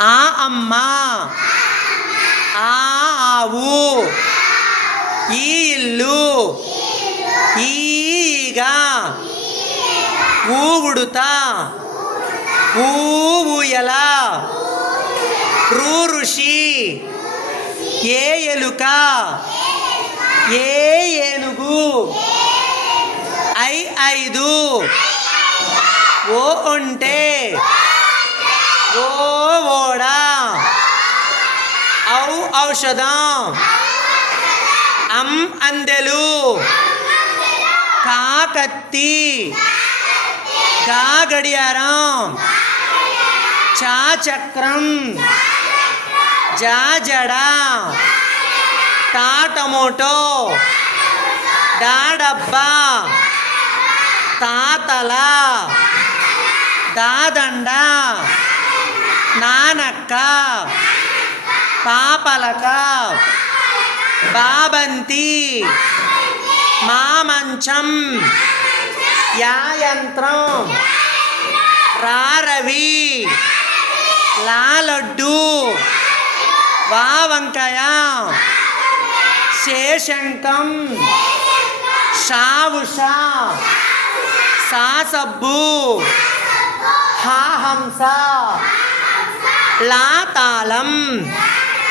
ఆ అమ్మ, ఆ ఆవు, ఈ ఇల్లు, ఈగ, ఊ ఉడుత, ఊయల, ఋషి, ఏ ఎలుక, ఏ ఏనుగు, ఐదు, ఓ ఒంటె, ఓ ఓడ, ఔషధం, అందెలు, కత్తి, గడియారం, చక్రం, జడ, టమోటో, డబ్బా, తల, దండ, నానక్క, పాపలక, బాబంతి, మామంచం, యంత్రం, రవి, లడ్డు, వంకాయ, శేషంకం, ఉష, సబ్బు, హంస, తాళం.